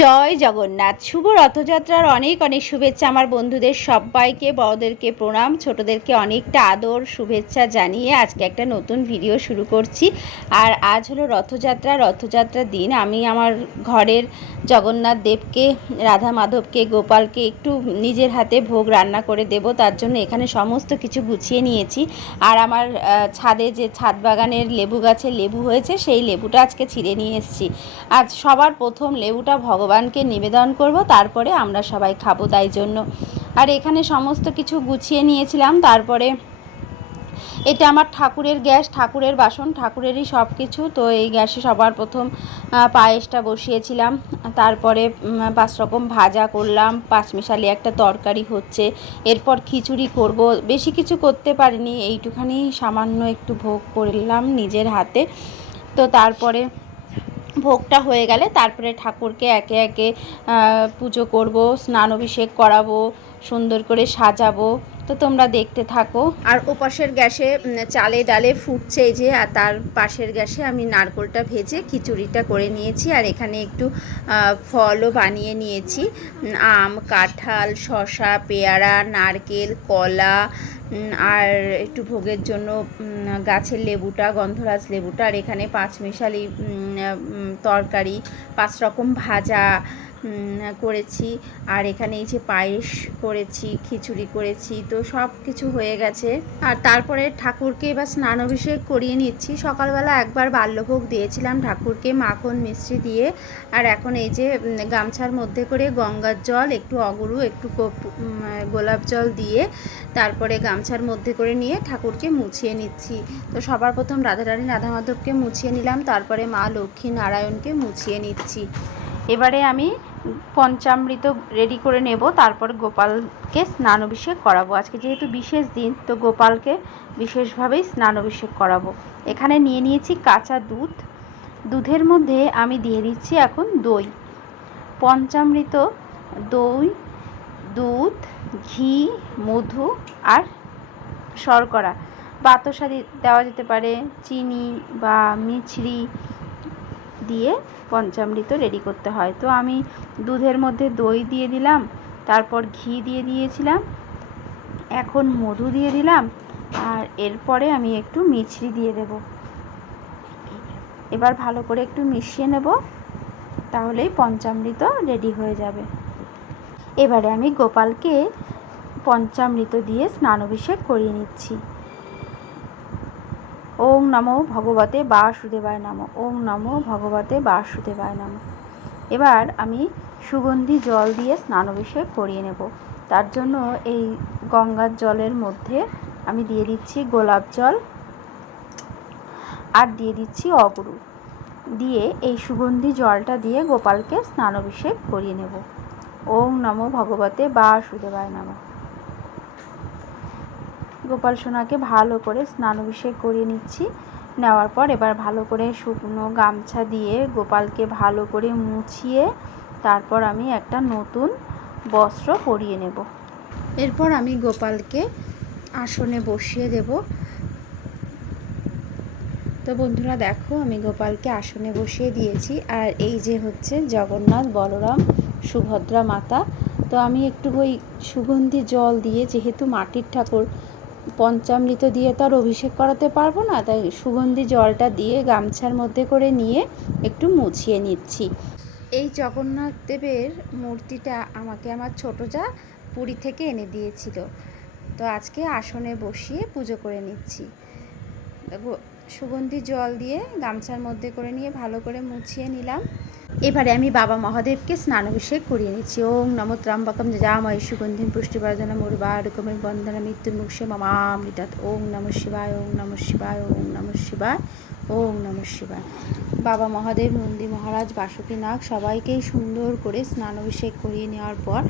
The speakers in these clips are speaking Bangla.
জয় জগন্নাথ। শুভ রথযাত্রার অনেক অনেক শুভেচ্ছা আমার বন্ধুদের সবাইকে, বড়দেরকে প্রণাম, ছোটদেরকে অনেকটা আদর, শুভেচ্ছা জানিয়ে আজকে একটা নতুন ভিডিও শুরু করছি। আর আজ হলো রথযাত্রা। রথযাত্রার দিন আমি আমার ঘরের জগন্নাথ দেবকে, রাধা মাধবকে, গোপালকে একটু নিজের হাতে ভোগ রান্না করে দেব। তার জন্য এখানে সমস্ত কিছু গুছিয়ে নিয়েছি। আর আমার ছাদে যে ছাদ বাগানের লেবু গাছে লেবু হয়েছে, সেই লেবুটা আজকে ছিঁড়ে নিয়ে এসেছি। আজ সবার প্রথম লেবুটা ভগবানকে নিবেদন করব, তারপরে আমরা সবাই খাব তাই জন্য। আর এখানে সমস্ত কিছু গুছিয়ে নিয়েছিলাম, তারপরে এটা আমার ঠাকুরের গ্যাস, ঠাকুরের বাসন, ঠাকুরেরই সব কিছু তো এই গ্যাসে সবার প্রথম পায়েসটা বসিয়েছিলাম। তারপরে পাঁচ রকম ভাজা করলাম, পাঁচমিশালি একটা তরকারি হচ্ছে। এরপর খিচুড়ি করব। বেশি কিছু করতে পারিনি, এইটুখানি সামান্য একটু ভোগ করলাম নিজের হাতে। তো তারপরে ভোগটা হয়ে গেলে তারপরে ঠাকুরকে একে একে পুজো করব, স্নান অভিষেক করাবো, সুন্দর করে সাজাবো। তো তোমরা দেখতে থাকো। আর ওপাশের গ্যাসে চালে ডালে ফুটছে যে, আর তার পাশের গ্যাসে আমি নারকোলটা ভেজে খিচুড়িটা করে নিয়েছি। আর এখানে একটু ফলও বানিয়ে নিয়েছি। আম, কাঁঠাল, শসা, পেয়ারা, নারকেল, কলা আর একটু ভোগের জন্য গাছের লেবুটা, গন্ধরাজ লেবুটা। আর এখানে পাঁচমিশালি তরকারি, পাঁচ রকম ভাজা করেছি। আর এখানে এই যে পায়েস করেছি, খিচুড়ি করেছি, তো সব কিছু হয়ে গেছে। আর তারপরে ঠাকুরকে এবার স্নান অভিষেক করিয়ে নিচ্ছি। সকালবেলা একবার বাল্যভোগ দিয়েছিলাম ঠাকুরকে মাখন মিষ্টি দিয়ে। আর এখন এই যে গামছার মধ্যে করে গঙ্গার জল, একটু অগরু, একটু গোলাপ জল দিয়ে তারপরে গামছার মধ্যে করে নিয়ে ঠাকুরকে মুছিয়ে নিচ্ছি। তো সবার প্রথম রাধারানী রাধা মাধবকে মুছিয়ে নিলাম। তারপরে মা লক্ষ্মী নারায়ণকে মুছিয়ে নিচ্ছি। এবারে আমি পঞ্চামৃত রেডি করে নেব, তারপর গোপালকে স্নান অভিষেক করাবো। আজকে যেহেতু বিশেষ দিন, তো গোপালকে বিশেষভাবেই স্নান অভিষেক করাবো। এখানে নিয়ে নিয়েছি কাঁচা দুধ। দুধের মধ্যে আমি দিয়ে দিচ্ছি এখন দই। পঞ্চামৃত, দই, দুধ, ঘি, মধু আর শর্করা। বাতাসা দেওয়া যেতে পারে, চিনি বা মিছরি দিয়ে পঞ্চামৃত রেডি করতে হয়। তো আমি দুধের মধ্যে দই দিয়ে দিলাম, তারপর ঘি দিয়ে দিয়েছিলাম, এখন মধু দিয়ে দিলাম, আর এরপরে আমি একটু মিছরি দিয়ে দেব। এবার ভালো করে একটু মিশিয়ে নেব, তাহলেই পঞ্চামৃত রেডি হয়ে যাবে। এবারে আমি গোপালকে পঞ্চামৃত দিয়ে স্নান অভিষেক করিয়ে নিচ্ছি। ওম নমো ভগবতে বাসুদেবায় নমো, ওম নমো ভগবতে বাসুদেবায় নাম। এবার আমি সুগন্ধি জল দিয়ে স্নান অভিষেক করিয়ে নেব। তার জন্য এই গঙ্গার জলের মধ্যে আমি দিয়ে দিচ্ছি গোলাপ জল আর দিয়ে দিচ্ছি অগরু। দিয়ে এই সুগন্ধি জলটা দিয়ে গোপালকে স্নান অভিষেক করিয়ে নেব। ওম নমো ভগবতে বাসুদেবায় নমঃ। গোপাল সোনাকে ভালো করে স্নান অভিষেক করিয়ে নিচ্ছি। নেওয়ার পর এবার ভালো করে শুকনো গামছা দিয়ে গোপালকে ভালো করে মুছিয়ে তারপর আমি একটা নতুন বস্ত্র পরিয়ে নেব। এরপর আমি গোপালকে আসনে বসিয়ে দেব। তো বন্ধুরা দেখো, আমি গোপালকে আসনে বসিয়ে দিয়েছি। আর এই যে হচ্ছে জগন্নাথ, বলরাম, সুভদ্রা মাতা। তো আমি একটু ওই সুগন্ধি জল দিয়ে যেহেতু মাটির ঠাকুর পঞ্চামৃত দিয়ে তো আর অভিষেক করাতে পারব না, তাই সুগন্ধি জলটা দিয়ে গামছার মধ্যে করে নিয়ে একটু মুছিয়ে নিচ্ছি। এই জগন্নাথ দেবের মূর্তিটা আমাকে আমার ছোটো যা পুরী থেকে এনে দিয়েছিল। তো আজকে আসনে বসিয়ে পুজো করে নিচ্ছি। সুগন্ধি জল দিয়ে গামছার মধ্যে করে নিয়ে ভালো করে মুছিয়ে নিলাম। এবারে আমি বাবা মহাদেবকে স্নান অভিষেক করিয়ে নিচ্ছি। ওম নম ত্রাম্বকম জাময় সুগন্ধিম পুষ্টিবর্ধনম উর্বারুকমের বন্দনা মৃত্যুর মুক্ষে মমামৃতাৎ। ওম নম শিবায় ওম নম শিবায় ওম নম শিবায় ওম নম শিবায়। বাবা মহাদেব, নন্দী মহারাজ বাসুকীনাগ সবাইকেই সুন্দর করে স্নান অভিষেক করিয়ে নেওয়ার পর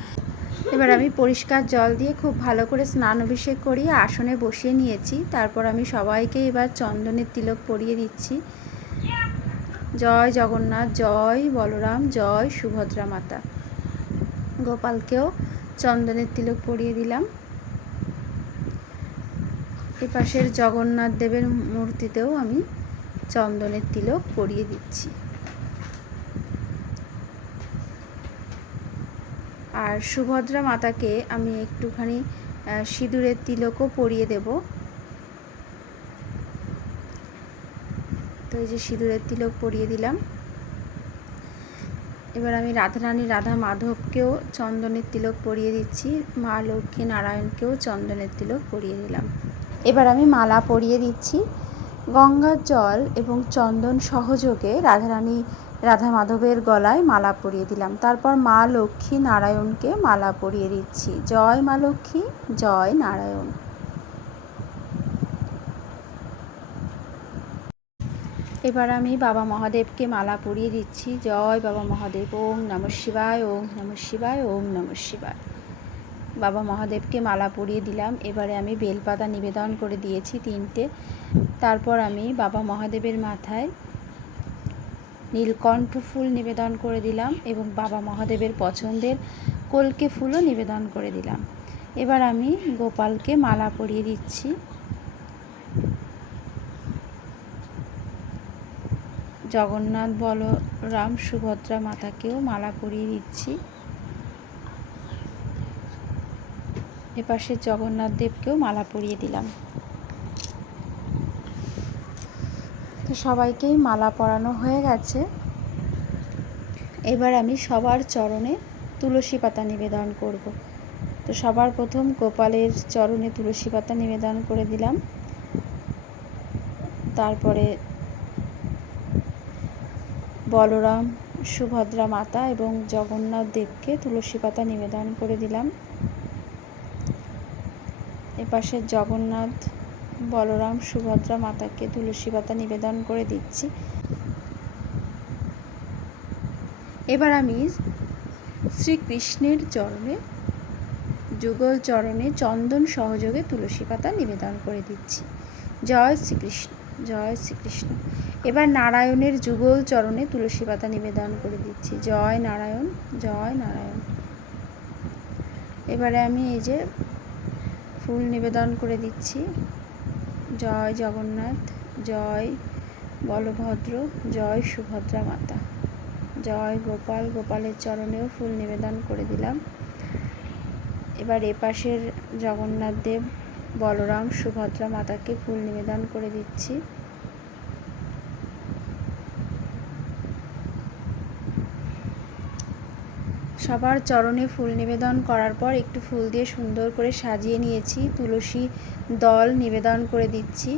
এবার আমি পরিষ্কার জল দিয়ে খুব ভালো করে স্নান অভিষেক করিয়ে আসনে বসিয়ে নিয়েছি। তারপর আমি সবাইকে এবার চন্দনের তিলক পরিয়ে দিচ্ছি। জয় জগন্নাথ, জয় বলরাম, জয় সুভদ্রা মাতা গোপালকেও চন্দনের তিলক পরিয়ে দিলাম। এপাশের জগন্নাথ দেবের মূর্তিতেও আমি চন্দনের তিলক পরিয়ে দিচ্ছি। আর সুভদ্রা মাতাকে আমি একটুখানি সিঁদুরের তিলকও পরিয়ে দেব। তো এই যে সিঁদুরের তিলক পরিয়ে দিলাম। এবার আমি রাধারানী রাধা মাধবকেও চন্দনের তিলক পরিয়ে দিচ্ছি। মা লক্ষ্মী নারায়ণকেও চন্দনের তিলক পরিয়ে দিলাম। এবার আমি মালা পরিয়ে দিচ্ছি। গঙ্গার জল এবং চন্দন সহযোগে রাধারানী রাধা মাধবের গলায় মালা পরিয়ে দিলাম। তারপর মা লক্ষ্মী নারায়ণকে মালা পরিয়ে দিচ্ছি। জয় মা লক্ষ্মী, জয় নারায়ণ। এবার আমি বাবা মহাদেবকে মালা পরিয়ে দিচ্ছি। জয় বাবা মহাদেব, ওম নম শিবায়, ওম নম শিবায়, ওম নম শিবায়। বাবা মহাদেবকে মালা পরিয়ে দিলাম। এবারে আমি বেলপাতা নিবেদন করে দিয়েছি তিনটে। তারপর আমি বাবা মহাদেবের মাথায় নীলকণ্ঠ ফুল নিবেদন করে দিলাম এবং বাবা মহাদেবের পছন্দের কলকে ফুলও নিবেদন করে দিলাম। এবার আমি গোপালকে মালা পরিয়ে দিচ্ছি। জগন্নাথ বলরাম সুভদ্রা মাতাকেও মালা পরিয়ে দিচ্ছি। এপাশে জগন্নাথ দেবকেও মালা পরিয়ে দিলাম। তো সবাইকেই মালা পরানো হয়ে গেছে। এবার আমি সবার চরণে তুলসী পাতা নিবেদন করব। তো সবার প্রথম গোপালের চরণে তুলসী পাতা নিবেদন করে দিলাম। তারপরে বলরাম, সুভদ্রা মাতা এবং জগন্নাথ দেবকে তুলসী পাতা নিবেদন করে দিলাম। এপাশে জগন্নাথ, বলরাম, সুভদ্রা মাতাকে তুলসী পাতা নিবেদন করে দিচ্ছি। এবার আমি শ্রীকৃষ্ণের চরণে, যুগল চরণে চন্দন সহযোগে তুলসী পাতা নিবেদন করে দিচ্ছি। জয় শ্রীকৃষ্ণ। জয় শ্রীকৃষ্ণ। এবার নারায়ণের যুগল চরণে তুলসী পাতা নিবেদন করে দিচ্ছি। জয় নারায়ণ জয় নারায়ণ। এবারে আমি এই যে ফুল নিবেদন করে দিচ্ছি। জয় জগন্নাথ, জয় বলভদ্র, জয় সুভদ্রা মাতা। জয় গোপাল, গোপালের চরণেও ফুল নিবেদন করে দিলাম। এবার এপাশের জগন্নাথ দেব বলরাম সুভদ্রা মাতাকে ফুল নিবেদন করে দিচ্ছি। সবার চরণে ফুল নিবেদন করার পর একটু ফুল দিয়ে সুন্দর করে সাজিয়ে নিয়েছি। তুলসী দল নিবেদন করে দিচ্ছি।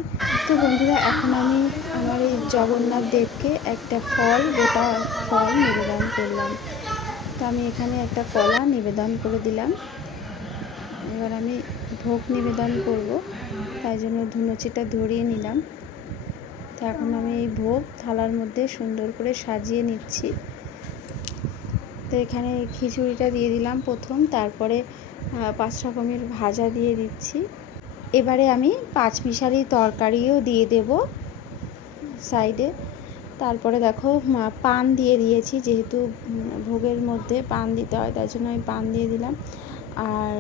তো বন্ধুরা, এখন আমি আমার এই জগন্নাথ দেবকে একটা ফল, গোটা ফল নিবেদন করলাম। তো আমি এখানে একটা কলা নিবেদন করে দিলাম। এবার আমি ভোগ নিবেদন করব। তাই জন্য ধুনুচিটা ধরিয়ে নিলাম। তো এখন আমি এই ভোগ থালার মধ্যে সুন্দর করে সাজিয়ে নিচ্ছি। তো এখানে খিচুড়িটা দিয়ে দিলাম প্রথম, তারপরে পাঁচ রকমের ভাজা দিয়ে দিচ্ছি। এবারে আমি পাঁচ মিশালি তরকারিও দিয়ে দেব সাইডে। তারপরে দেখো পান দিয়ে দিয়েছি যেহেতু ভোগের মধ্যে পান দিতে হয় তার জন্য আমি পান দিয়ে দিলাম। আর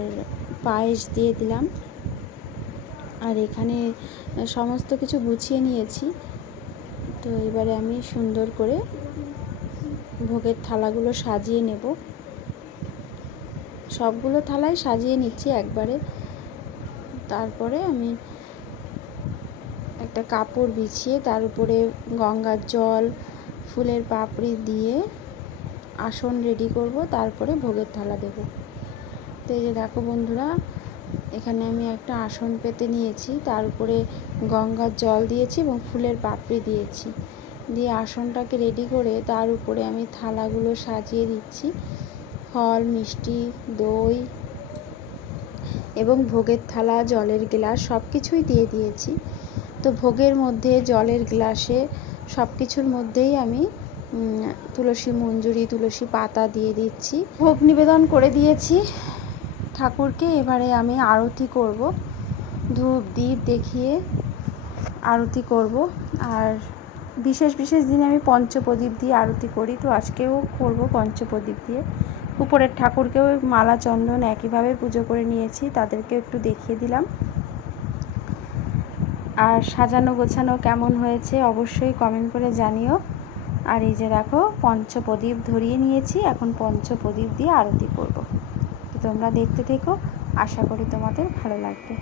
পায়েস দিয়ে দিলাম। আর এখানে সমস্ত কিছু গুছিয়ে নিয়েছি। তো এবারে আমি সুন্দর করে ভোগের থালাগুলো সাজিয়ে নেব। সবগুলো থালায় সাজিয়ে নিচ্ছি একবারে। তারপরে আমি একটা কাপড় বিছিয়ে তার উপরে গঙ্গার জল, ফুলের পাপড়ি দিয়ে আসন রেডি করব, তারপরে ভোগের থালা দেব। তো এই যে দেখো বন্ধুরা, এখানে আমি একটা আসন পেতে নিয়েছি, তার উপরে গঙ্গার জল দিয়েছি এবং ফুলের পাপড়ি দিয়েছি। দিয়ে আসনটাকে রেডি করে তার উপরে আমি থালাগুলো সাজিয়ে দিচ্ছি। ফল, মিষ্টি, দই এবং ভোগের থালা, জলের গ্লাস সব কিছুই দিয়ে দিয়েছি। তো ভোগের মধ্যে, জলের গ্লাসে সব কিছুর মধ্যেই আমি তুলসী মঞ্জুরি, তুলসী পাতা দিয়ে দিচ্ছি। ভোগ নিবেদন করে দিয়েছি। ঠাকুরকে এবারে আমি আরতি করব। ধূপ দ্বীপ দেখিয়ে আরতি করব। আর বিশেষ বিশেষ দিনে আমি পঞ্চপ্রদীপ দিয়ে আরতি করি। তো আজকেও করব পঞ্চপ্রদীপ দিয়ে। উপরের ঠাকুরকেও মালা, চন্দন একইভাবে পুজো করে নিয়েছি। তাদেরকে একটু দেখিয়ে দিলাম। আর সাজানো গোছানো কেমন হয়েছে অবশ্যই কমেন্ট করে জানিও। আর এই যে দেখো, পঞ্চপ্রদীপ ধরিয়ে নিয়েছি, এখন পঞ্চপ্রদীপ দিয়ে আরতি করব। তো তোমরা দেখতে থেকো, আশা করি তোমাদের ভালো লাগবে।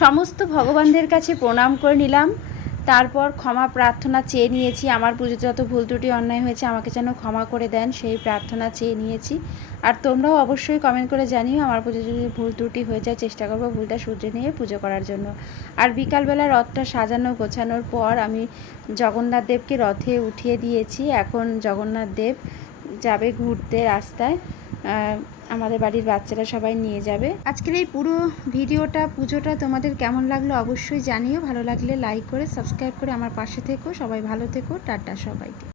সমস্ত ভগবানদের কাছে প্রণাম করে নিলাম। তারপর ক্ষমা প্রার্থনা চেয়ে নিয়েছি। আমার পুজো যত ভুল ত্রুটি, অন্যায় হয়েছে, আমাকে যেন ক্ষমা করে দেন, সেই প্রার্থনা চেয়ে নিয়েছি। আর তোমরাও অবশ্যই কমেন্ট করে জানিও আমার পুজো যদি ভুল ত্রুটি হয়ে যায়, চেষ্টা করব ভুলটা সূর্যে নিয়ে পুজো করার জন্য। আর বিকালবেলা রথটা সাজানো, গোছানোর পর আমি জগন্নাথ দেবকে রথে উঠিয়ে দিয়েছি। এখন জগন্নাথ দেব যাবে ঘুরতে রাস্তায় আমাদের বাড়ির বাচ্চারা সবাই নিয়ে যাবে। আজকের এই পুরো ভিডিওটা, পুজোটা তোমাদের কেমন লাগল অবশ্যই জানিও। ভালো লাগলে লাইক করে সাবস্ক্রাইব করে আমার পাশে থেকো। সবাই ভালো থেকো। টাটা সবাইকে।